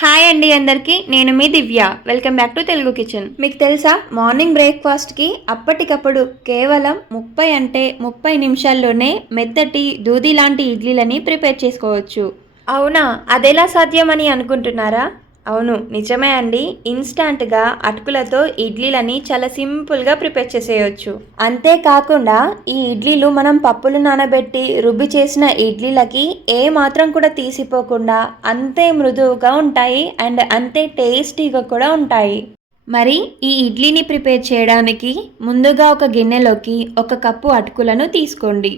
Hi అండి అందరికీ, నేను మీ Divya. Welcome back to Telugu kitchen. మీకు తెలుసా, మార్నింగ్ బ్రేక్ఫాస్ట్కి అప్పటికప్పుడు కేవలం 30 నిమిషాల్లోనే మెత్తటి దూది లాంటి ఇడ్లీలని ప్రిపేర్ చేసుకోవచ్చు. అవునా, అదెలా సాధ్యమని అనుకుంటున్నారా? అవును, నిజమే అండి. ఇన్స్టాంట్గా అటుకులతో ఇడ్లీలని చాలా సింపుల్గా ప్రిపేర్ చేసేయచ్చు. అంతేకాకుండా ఈ ఇడ్లీలు మనం పప్పులు నానబెట్టి రుబ్బి చేసిన ఇడ్లీలకి ఏ మాత్రం కూడా తీసిపోకుండా అంతే మృదువుగా ఉంటాయి అండ్ అంతే టేస్టీగా కూడా ఉంటాయి. మరి ఈ ఇడ్లీని ప్రిపేర్ చేయడానికి ముందుగా ఒక గిన్నెలోకి 1 కప్పు అటుకులను తీసుకోండి.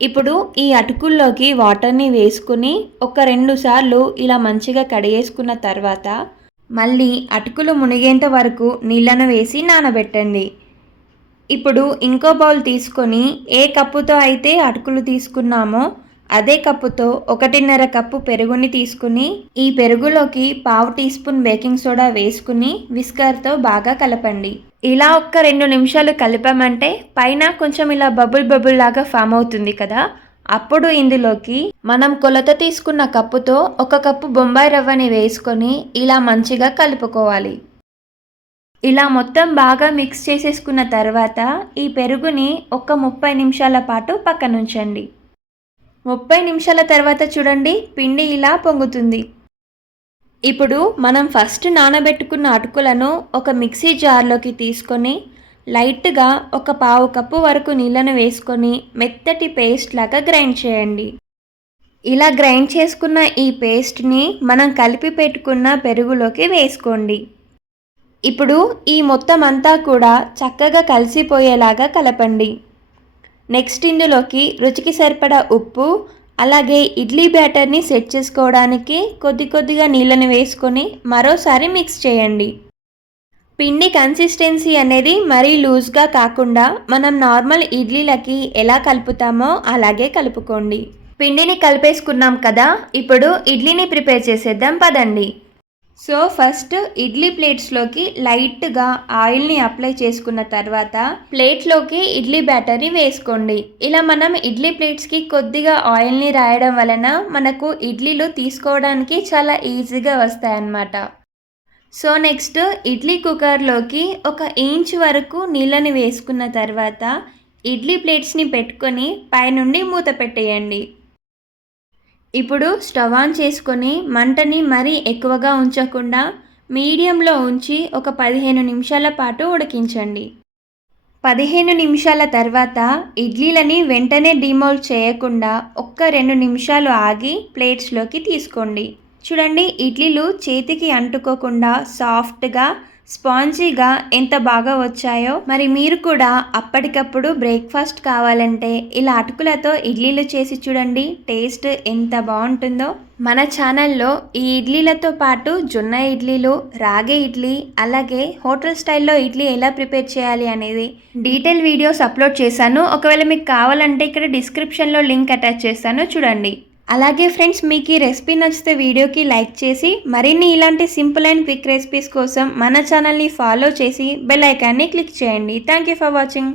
ఇప్పుడు ఈ అటుకుల్లోకి వాటర్ని వేసుకుని ఒక 2 సార్లు ఇలా మంచిగా కడిగేసుకున్న తర్వాత మళ్ళీ అటుకులు మునిగేంత వరకు నీళ్ళను వేసి నానబెట్టండి. ఇప్పుడు ఇంకో బౌల్ తీసుకొని ఏ కప్పుతో అయితే అటుకులు తీసుకున్నామో అదే కప్పుతో 1.5 కప్పు పెరుగుని తీసుకుని ఈ పెరుగులోకి 1/2 టీ స్పూన్ బేకింగ్ సోడా వేసుకుని విస్కర్తో బాగా కలపండి. ఇలా ఒక్క 2 నిమిషాలు కలిపామంటే పైన కొంచెం ఇలా బబుల్ లాగా ఫామ్ అవుతుంది కదా, అప్పుడు ఇందులోకి మనం కొలత తీసుకున్న కప్పుతో 1 కప్పు బొంబాయి రవ్వని వేసుకొని ఇలా మంచిగా కలుపుకోవాలి. ఇలా మొత్తం బాగా మిక్స్ చేసేసుకున్న తర్వాత ఈ పెరుగుని ఒక 30 నిమిషాల పాటు పక్కనుంచండి. 30 నిమిషాల తర్వాత చూడండి, పిండి ఇలా పొంగుతుంది. ఇప్పుడు మనం ఫస్ట్ నానబెట్టుకున్న అటుకులను ఒక మిక్సీ జార్లోకి తీసుకొని లైట్గా ఒక 1/2 కప్పు వరకు నీళ్ళను వేసుకొని మెత్తటి పేస్ట్ లాగా గ్రైండ్ చేయండి. ఇలా గ్రైండ్ చేసుకున్న ఈ పేస్ట్ని మనం కలిపి పెట్టుకున్న పెరుగులోకి వేసుకోండి. ఇప్పుడు ఈ మొత్తం అంతా కూడా చక్కగా కలిసిపోయేలాగా కలపండి. నెక్స్ట్ ఇందులోకి రుచికి సరిపడా ఉప్పు, అలాగే ఇడ్లీ బ్యాటర్ని సెట్ చేసుకోవడానికి కొద్దిగా నీళ్ళని వేసుకొని మరోసారి మిక్స్ చేయండి. పిండి కన్సిస్టెన్సీ అనేది మరీ లూజ్గా కాకుండా మనం నార్మల్ ఇడ్లీలకి ఎలా కలుపుతామో అలాగే కలుపుకోండి. పిండిని కలిపేసుకున్నాం కదా, ఇప్పుడు ఇడ్లీని ప్రిపేర్ చేసేద్దాం పదండి. సో ఫస్ట్ ఇడ్లీ ప్లేట్స్లోకి లైట్గా ఆయిల్ని అప్లై చేసుకున్న తర్వాత ప్లేట్లోకి ఇడ్లీ బ్యాటర్ని వేసుకోండి. ఇలా మనం ఇడ్లీ ప్లేట్స్కి కొద్దిగా ఆయిల్ని రాయడం వలన మనకు ఇడ్లీలు తీసుకోవడానికి చాలా ఈజీగా వస్తాయన్నమాట. సో నెక్స్ట్ ఇడ్లీ కుక్కర్లోకి 1 ఇంచ్ వరకు నీళ్ళని వేసుకున్న తర్వాత ఇడ్లీ ప్లేట్స్ని పెట్టుకొని పైనుండి మూత పెట్టేయండి. ఇప్పుడు స్టవ్ ఆన్ చేసుకొని మంటని మరీ ఎక్కువగా ఉంచకుండా మీడియంలో ఉంచి ఒక 15 నిమిషాల పాటు ఉడికించండి. 15 నిమిషాల తర్వాత ఇడ్లీలని వెంటనే డిమోల్డ్ చేయకుండా ఒక్క 2 నిమిషాలు ఆగి ప్లేట్స్లోకి తీసుకోండి. చూడండి, ఇడ్లీలు చేతికి అంటుకోకుండా సాఫ్ట్గా స్పాంజీగా ఎంత బాగా వచ్చాయో. మరి మీరు కూడా అప్పటికప్పుడు బ్రేక్ఫాస్ట్ కావాలంటే ఇలా అటుకులతో ఇడ్లీలు చేసి చూడండి, టేస్ట్ ఎంత బాగుంటుందో. మన ఛానల్లో ఈ ఇడ్లీలతో పాటు జొన్న ఇడ్లీలు, రాగి ఇడ్లీ, అలాగే హోటల్ స్టైల్లో ఇడ్లీ ఎలా ప్రిపేర్ చేయాలి అనేది డీటెయిల్ వీడియోస్ అప్లోడ్ చేశాను. ఒకవేళ మీకు కావాలంటే ఇక్కడ డిస్క్రిప్షన్లో లింక్ అటాచ్ చేస్తాను, చూడండి. అలాగే ఫ్రెండ్స్, మీకు ఈ రెసిపీ నచ్చితే వీడియోకి లైక్ చేసి మరిన్ని ఇలాంటి సింపుల్ అండ్ క్విక్ రెసిపీస్ కోసం మన ఛానల్ని ఫాలో చేసి బెల్ ఐకాన్ని క్లిక్ చేయండి. Thank you for watching.